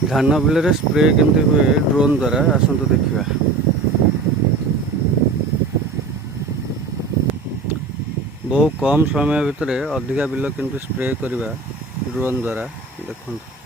धान bill spray केमती हुए ड्रोन द्वारा आसतु देखा। बहु कम समय भितर अधिका बिल केमती स्प्रे करवा ड्रोन द्वारा देखते।